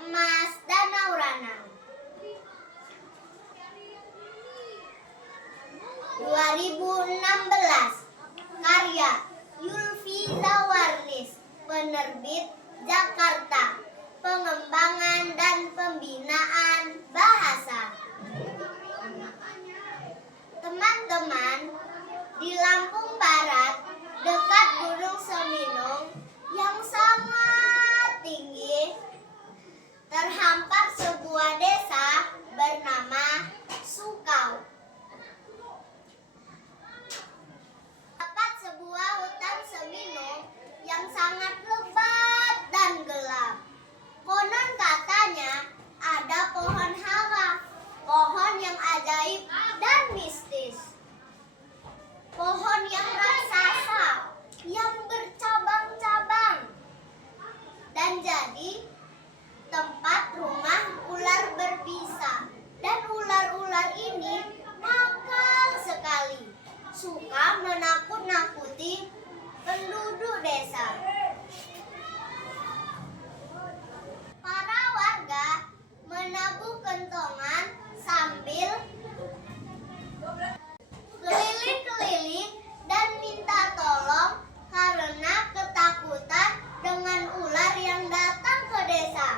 Emas Danau Ranang. 2016. Karya Yulfi Zawarnis, penerbit Jakarta. Pengembangan dan pembinaan bahasa. Teman-teman, di Lampung Barat, dekat Gunung Seminung yang sangat tinggi, terhampar sebuah desa bernama Sukau. Terdapat sebuah hutan seminung yang sangat lebat dan gelap. Konon katanya ada pohon hara, pohon yang ajaib dan mistis. Pohon yang raksasa, yang bercabang-cabang, dan jadi tempat rumah ular berbisa. Dan ular-ular ini nakal sekali, suka menakut-nakuti penduduk desa. Para warga menabuh kentongan sambil keliling-keliling dan minta tolong karena ketakutan dengan ular yang datang ke desa.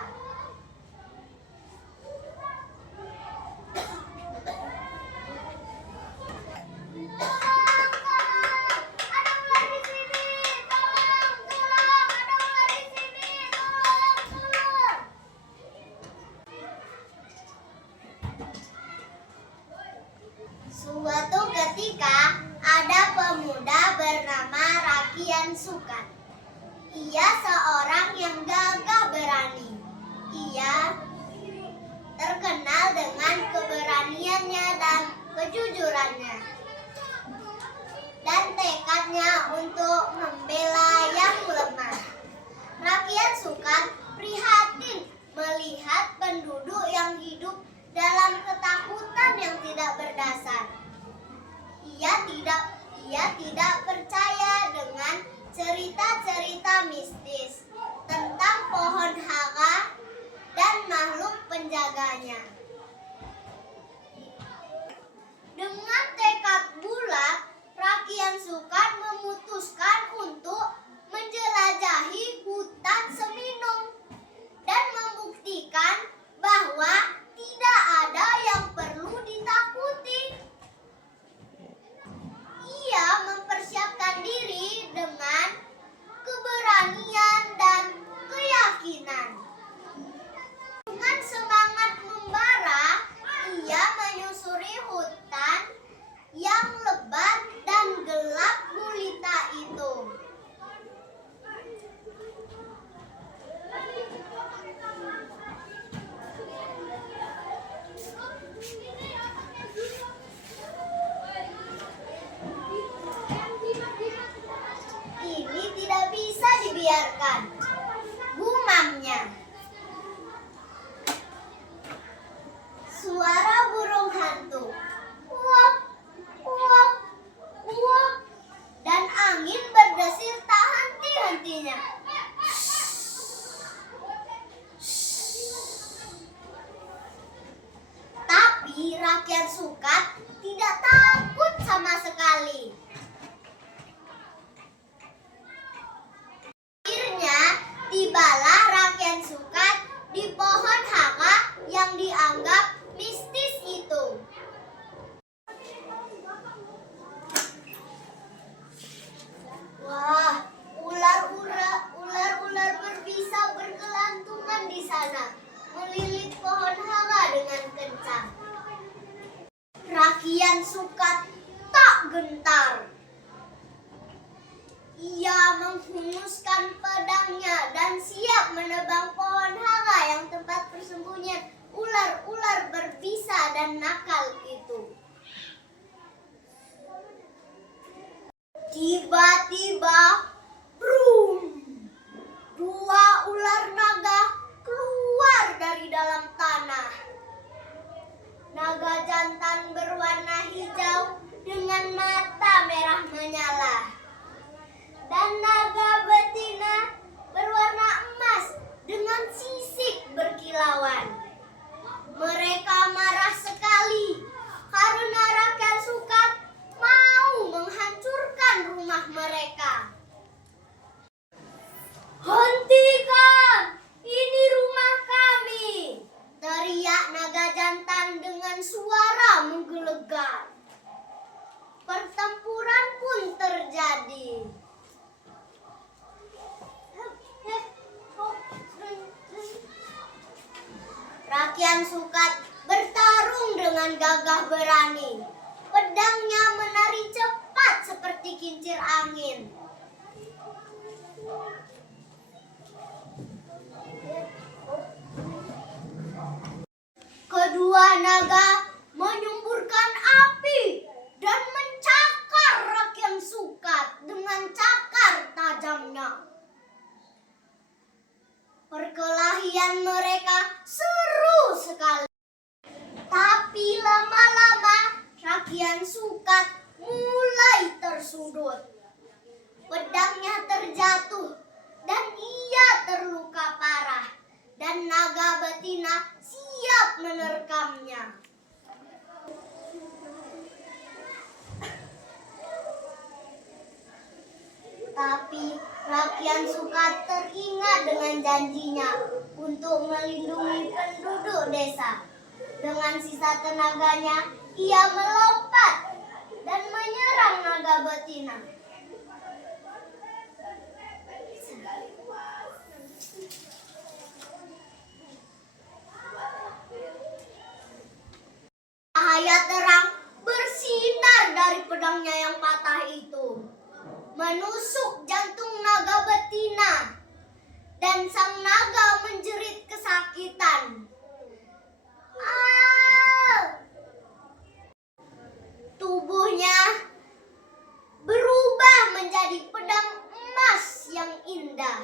Suatu ketika ada pemuda bernama Rakian Sukat. Ia seorang yang gagah berani. Ia terkenal dengan keberaniannya dan kejujurannya, dan tekadnya untuk membela yang lemah. Rakian Sukat prihatin melihat penduduk yang hidup dalam ketakutan yang tidak berdasar. Ia tidak percaya dengan cerita-cerita mistis tentang pohon hara dan makhluk penjaganya. Dengan tekad bulat, Rakian Sukat memutuskan untuk menjelajahi hutan seminung dan membuktikan bahwa tidak ada yang perlu ditakuti. Ia mempersiapkan diri dengan keberanian dan keyakinan. Dengan semangat membara, ia menyusuri hutan yang lebat dan gelap gulita itu. Ini tidak bisa dibiarkan, gumamnya. Suara burung hantu, uap, uap, uap, dan angin berdesir tak henti-hentinya. Tapi Rakian Sukat tidak takut sama sekali. Akhirnya tibalah Rakian Sukat di pohon hara yang dianggap mistis itu. Wah, ular-ular berbisa bergelantungan di sana, melilit pohon hara dengan kencang. Rakian Sukat tak gentar. Ia menghunuskan pedangnya dan siap menebang pohon hara yang tempat persembunyian ular-ular Rakyat Sukat bertarung dengan gagah berani. Pedangnya menari cepat seperti kincir angin. Kedua naga menyemburkan api dan mencakar Rakyat Sukat dengan cakar tajamnya. Perkelahian mereka seru sekali. Tapi lama-lama Rakyat Sukat mulai tersudut. Pedangnya terjatuh dan ia terluka parah. Dan naga betina siap menerkamnya. Tapi Rakyat Sukat teringat dengan janjinya untuk melindungi penduduk desa. Dengan sisa tenaganya, ia melompat dan menyerang naga betina. Cahaya terang bersinar dari pedangnya yang patah itu, menusuk jantung naga betina, dan sang naga menjerit kesakitan. Tubuhnya berubah menjadi pedang emas yang indah.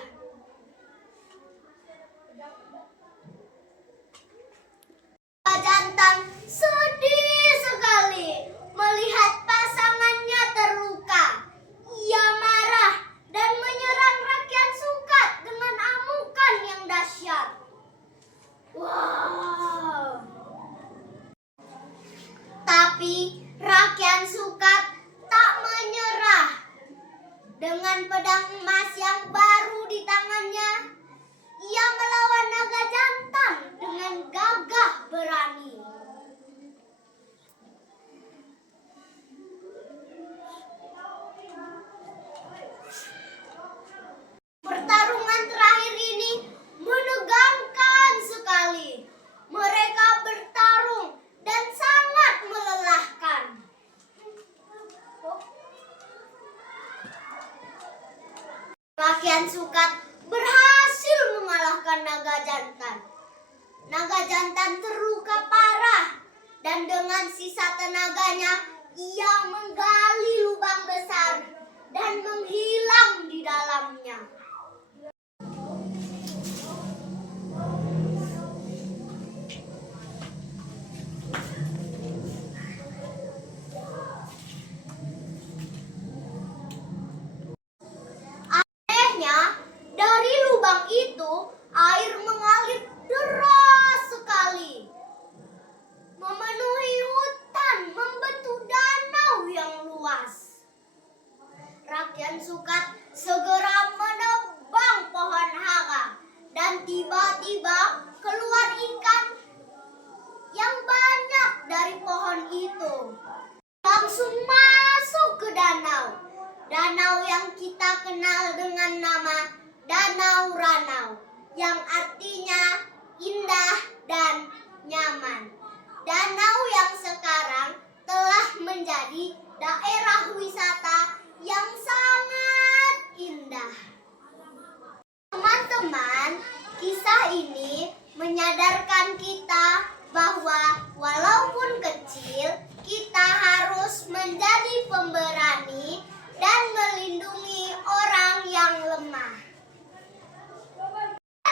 Jantan sedih sekali melihat pasangannya terluka. Ia marah dan menyerang Rakyat Sukat dengan amukan yang dahsyat. Wow. Tapi Rakyat Sukat tak menyerah. Dengan pedang emas yang baru di tangannya, ia melawan naga jantan dengan gagah berani. Pertarungan terakhir ini menegangkan sekali. Mereka bertarung dan sangat melelahkan. Rakyat Sukat berhasil mengalahkan naga jantan. Naga jantan terluka parah dan dengan sisa tenaganya ia menggali lubang besar dan menghilang di dalamnya. Dari lubang itu, air mengalir deras sekali, memenuhi hutan, membentuk danau yang luas. Rakyat Sukat segera menebang pohon hara, dan tiba-tiba keluar ikan yang banyak dari pohon itu. Langsung masuk ke danau. Danau yang kita kenal dengan nama Danau Ranau, yang artinya indah dan nyaman. Danau yang sekarang telah menjadi daerah wisata yang sangat indah. Teman-teman, kisah ini menyadarkan kita bahwa walaupun kecil, kita harus menjadi pemberani dan melindungi orang yang lemah.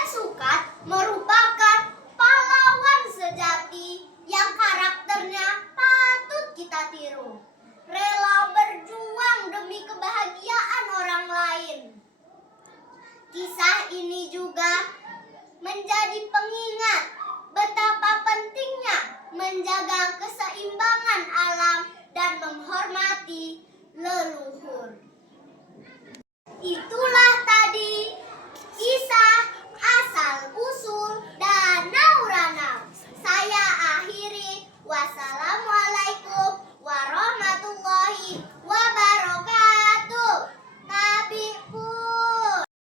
Sukat merupakan pahlawan sejati yang karakternya patut kita tiru. Rela berjuang demi kebahagiaan orang lain. Kisah ini juga menjadi pengingat betapa pentingnya menjaga keseimbangan alam dan menghormati leluhur. Itulah